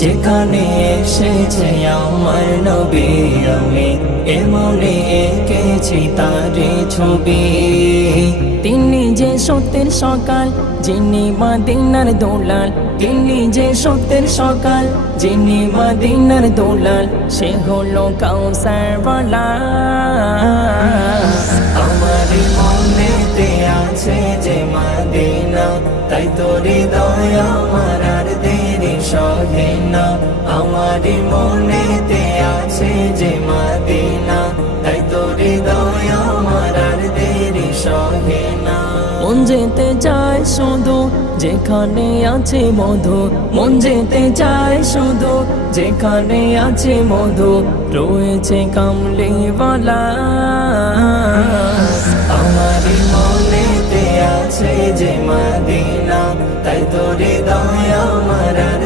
যেখানে এসেছে আমার নবী আমি এমনে এঁকেছি তারে ছবি। তিনি যে সত্যের সকাল, যিনি মদিনার দোলাল, তিনি যে সত্যের সকাল, যিনি মদিনার দোলাল, সে হলো কাউসার ওয়ালা। আমার মনেতে আছে যে মদিনা, তাই তোর হৃদয় আমার আর দেরি সহে না। আমার মনেতে আছে যে মদিনা, তাই তোর হৃদয় আমার আর দেরি সহে না। মন যেতে চায় শুধু যেখানে আছে মধু, মন যেতে চায় শুধু যেখানে আছে মধু, রয়েছে কামলিওয়ালা। আমার মনেতে আছে যে মদিনা, তাই তোর হৃদয় আমার আর